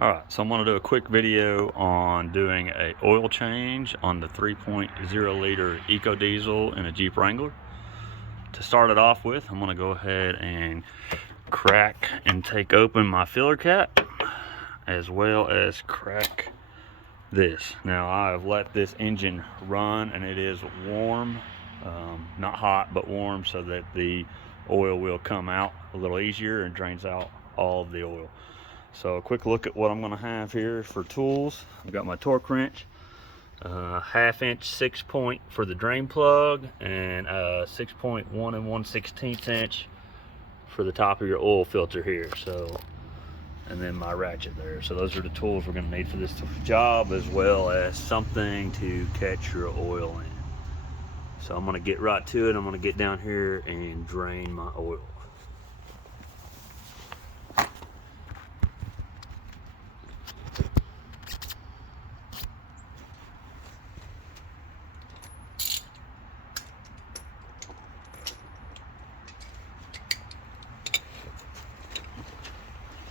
Alright, so I'm going to do a quick video on doing a oil change on the 3.0 liter EcoDiesel in a Jeep Wrangler. To start it off with, I'm going to go ahead and crack and take open my filler cap, as well as crack this. Now I've let this engine run and it is warm, not hot but warm, so that the oil will come out a little easier and drains out all of the oil. So a quick look at what I'm going to have here for tools. I've got my torque wrench, 1/2 inch 6-point for the drain plug, and 6.1 1/16 inch for the top of your oil filter here. So, and then my ratchet there. So those are the tools we're going to need for this job, as well as something to catch your oil in. So I'm going to get right to it. I'm going to get down here and drain my oil.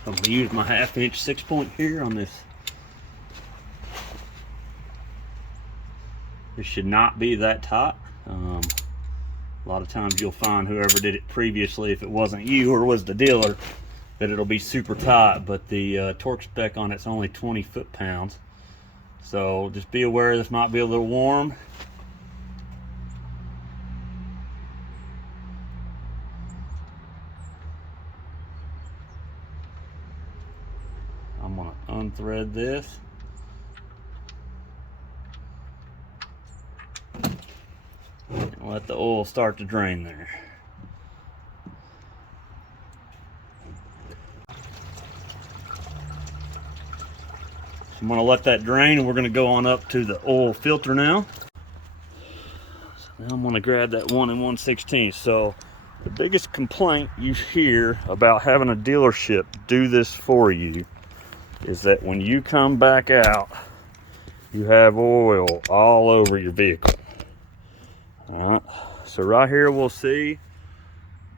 I'm going to use my 1/2 inch 6-point here on this. This should not be that tight. A lot of times you'll find whoever did it previously, if it wasn't you or was the dealer, that it'll be super tight, but the torque spec on it's only 20 foot-pounds. So just be aware this might be a little warm. I'm going to unthread this. And let the oil start to drain there. So I'm going to let that drain, and we're going to go on up to the oil filter now. So now I'm going to grab that 1 1/16. So the biggest complaint you hear about having a dealership do this for you is that when you come back out, you have oil all over your vehicle. All right, so right here we'll see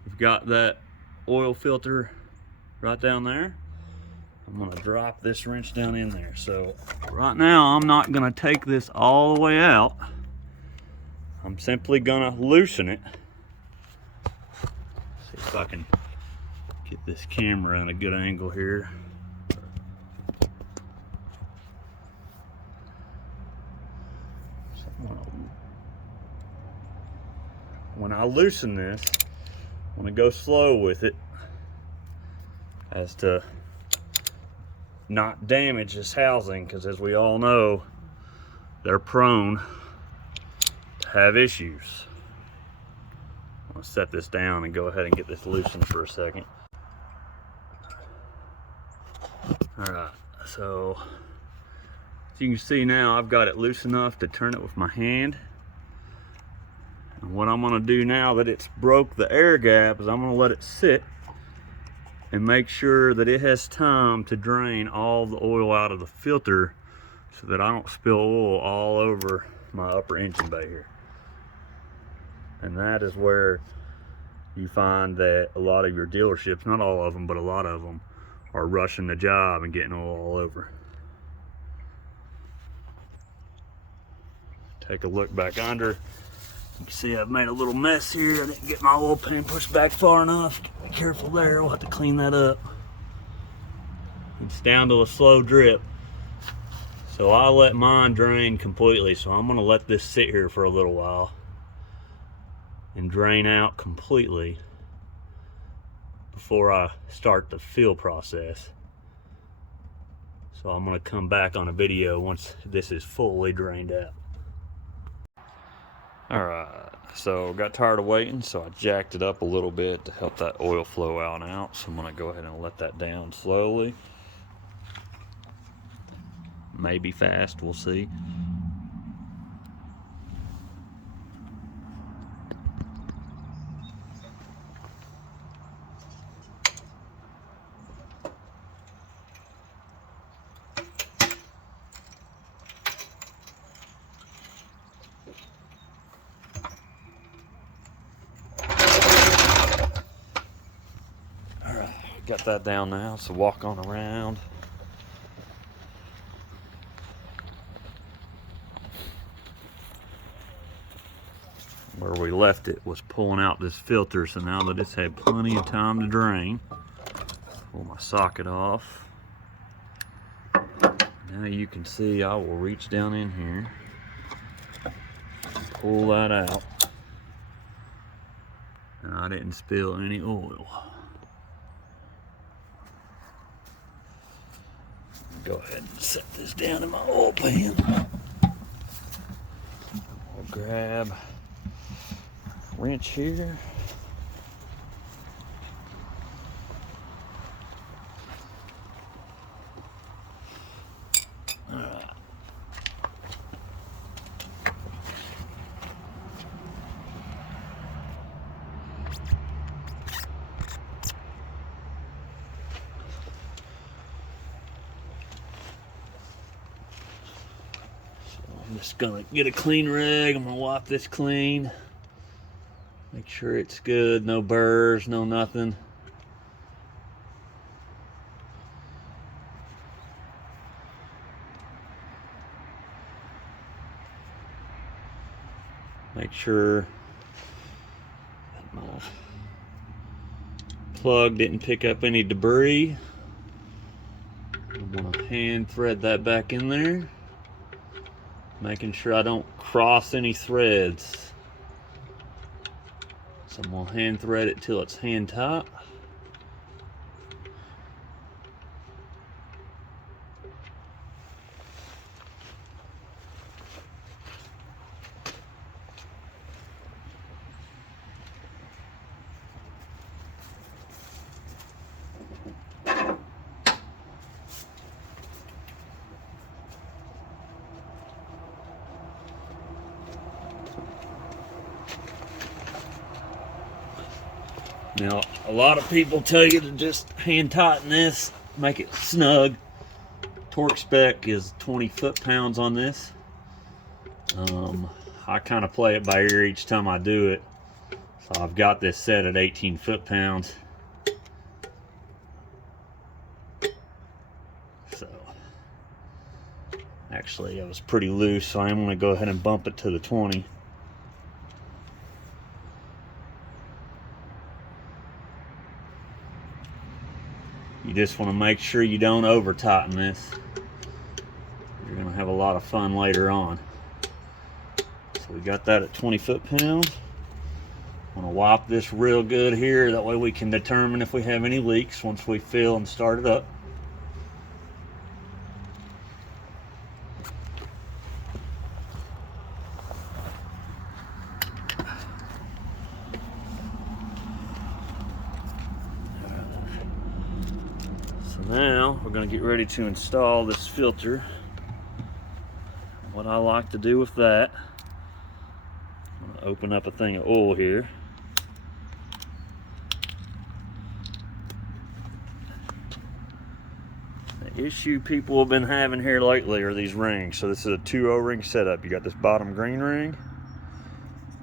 we've got that oil filter right down there. I'm going to drop this wrench down in there. So right now I'm not going to take this all the way out. I'm simply going to loosen it. See if I can get this camera in a good angle here. When I loosen this, I'm going to go slow with it, as to not damage this housing, because as we all know, they're prone to have issues. I'm going to set this down and go ahead and get this loosened for a second. Alright, so as you can see now, I've got it loose enough to turn it with my hand. And what I'm going to do now that it's broke the air gap is I'm going to let it sit and make sure that it has time to drain all the oil out of the filter, so that I don't spill oil all over my upper engine bay here. And that is where you find that a lot of your dealerships, not all of them, but a lot of them, are rushing the job and getting oil all over. Take a look back under. You can see I've made a little mess here. I didn't get my oil pan pushed back far enough. Be careful there, we'll have to clean that up. It's down to a slow drip. So I'll let mine drain completely. So I'm gonna let this sit here for a little while and drain out completely before I start the fill process. So I'm gonna come back on a video once this is fully drained out. Alright, so got tired of waiting, so I jacked it up a little bit to help that oil flow out and out. So I'm going to go ahead and let that down slowly. Maybe fast, we'll see. Got that down now, so walk on around. left it was pulling out this filter, so now that it's had plenty of time to drain, pull my socket off. Now you can see I will reach down in here, pull that out, and I didn't spill any oil. Go ahead and set this down in my oil pan. I'll grab a wrench here. Alright. I'm just gonna get a clean rag. I'm gonna wipe this clean. Make sure it's good, no burrs, no nothing. Make sure that my plug didn't pick up any debris. I'm gonna hand thread that back in there, making sure I don't cross any threads. So I'm gonna hand thread it till it's hand tight. Now, a lot of people tell you to just hand tighten this, make it snug. Torque spec is 20 foot-pounds on this. I kind of play it by ear each time I do it. So I've got this set at 18 foot-pounds. So, actually it was pretty loose, so I'm gonna go ahead and bump it to the 20. You just want to make sure you don't over tighten this. You're going to have a lot of fun later on. So we got that at 20 foot-pounds. I'm going to wipe this real good here. That way we can determine if we have any leaks once we fill and start it up. Now we're going to get ready to install this filter. What I like to do with that, I'm going to open up a thing of oil here. The issue people have been having here lately are these rings. So this is a 2 O-ring setup. You got this bottom green ring,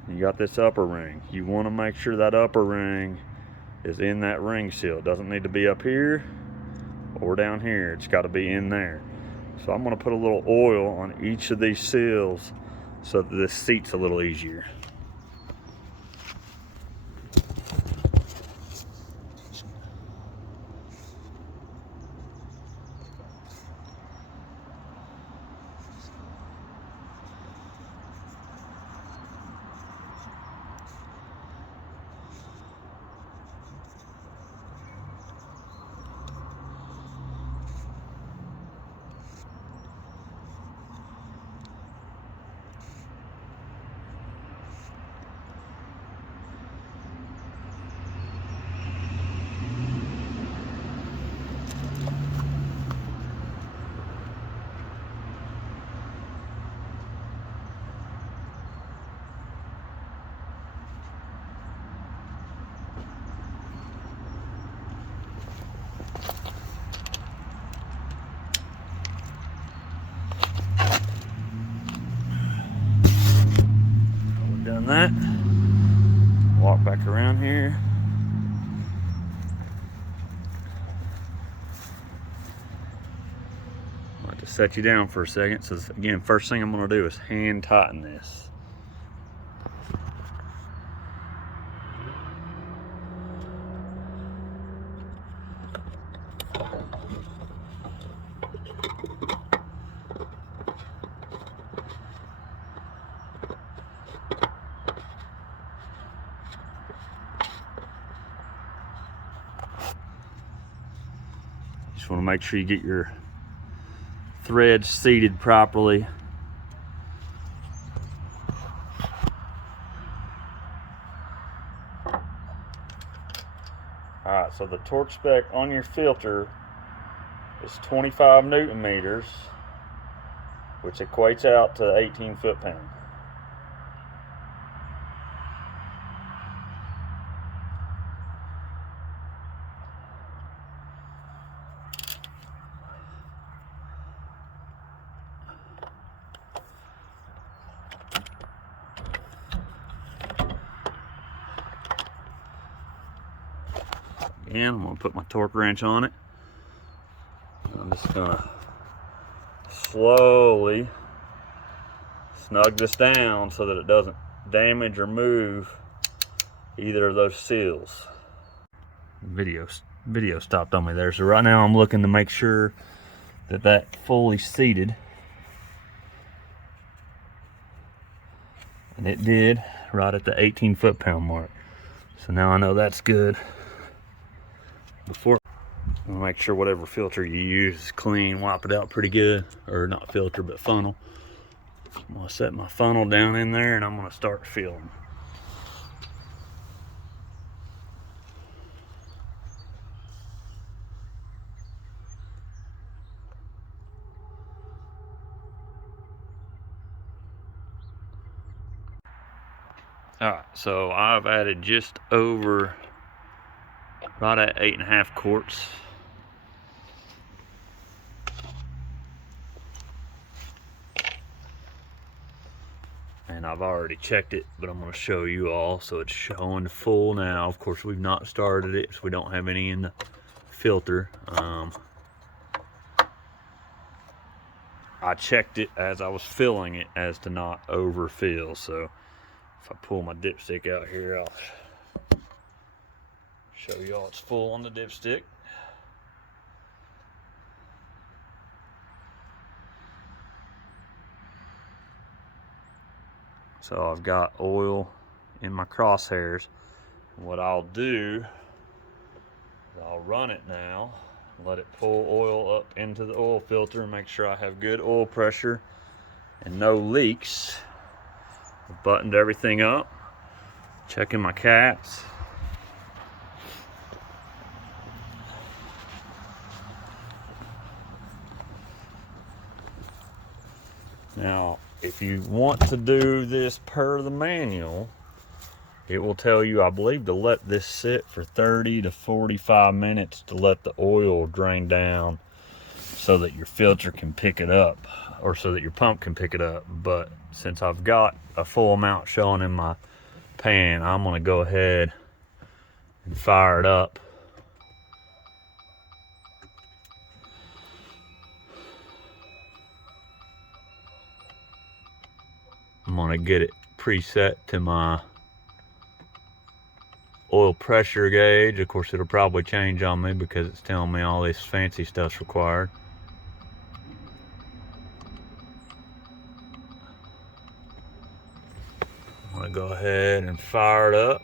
and you got this upper ring. You want to make sure that upper ring is in that ring seal. It doesn't need to be up here or down here. It's got to be in there. So I'm going to put a little oil on each of these seals so that this seat's a little easier. Done that. Walk back around here. I'd like to set you down for a second. So again, first thing I'm going to do is hand tighten this. Just want to make sure you get your threads seated properly. Alright, so the torque spec on your filter is 25 Newton meters, which equates out to 18 foot-pound. Again, I'm going to put my torque wrench on it. I'm just going to slowly snug this down so that it doesn't damage or move either of those seals. Video stopped on me there. So right now I'm looking to make sure that that's fully seated. And it did right at the 18 foot-pound mark. So now I know that's good. Before, I'm gonna make sure whatever filter you use is clean, wipe it out pretty good, or not filter, but funnel. I'm gonna set my funnel down in there and I'm gonna start filling. All right, so I've added just over right at 8.5 quarts. And I've already checked it, but I'm going to show you all. So it's showing full now. Of course, we've not started it, so we don't have any in the filter. I checked it as I was filling it as to not overfill. So if I pull my dipstick out here, I'll show you all it's full on the dipstick. So I've got oil in my crosshairs. And what I'll do is I'll run it now, let it pull oil up into the oil filter and make sure I have good oil pressure and no leaks. I've buttoned everything up, checking my caps. Now, if you want to do this per the manual, it will tell you, I believe, to let this sit for 30 to 45 minutes to let the oil drain down so that your filter can pick it up, or so that your pump can pick it up. But since I've got a full amount showing in my pan, I'm going to go ahead and fire it up. I'm going to get it preset to my oil pressure gauge. Of course, it'll probably change on me because it's telling me all this fancy stuff's required. I'm going to go ahead and fire it up.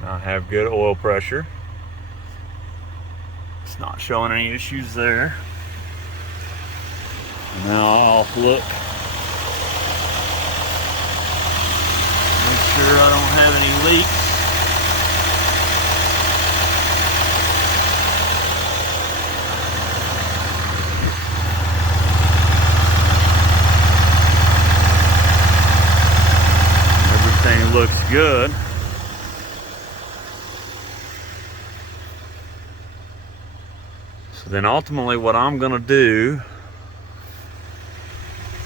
I have good oil pressure. It's not showing any issues there. Now I'll look, make sure I don't have any leaks. Everything looks good. So then ultimately what I'm gonna do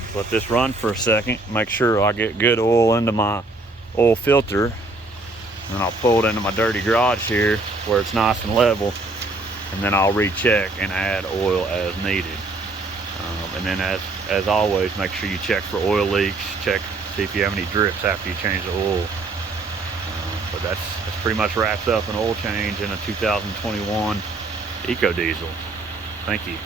is let this run for a second, make sure I get good oil into my oil filter, and then I'll pull it into my dirty garage here where it's nice and level, and then I'll recheck and add oil as needed. And then as always, make sure you check for oil leaks, see if you have any drips after you change the oil. But that's pretty much wrapped up an oil change in a 2021 EcoDiesel. Thank you.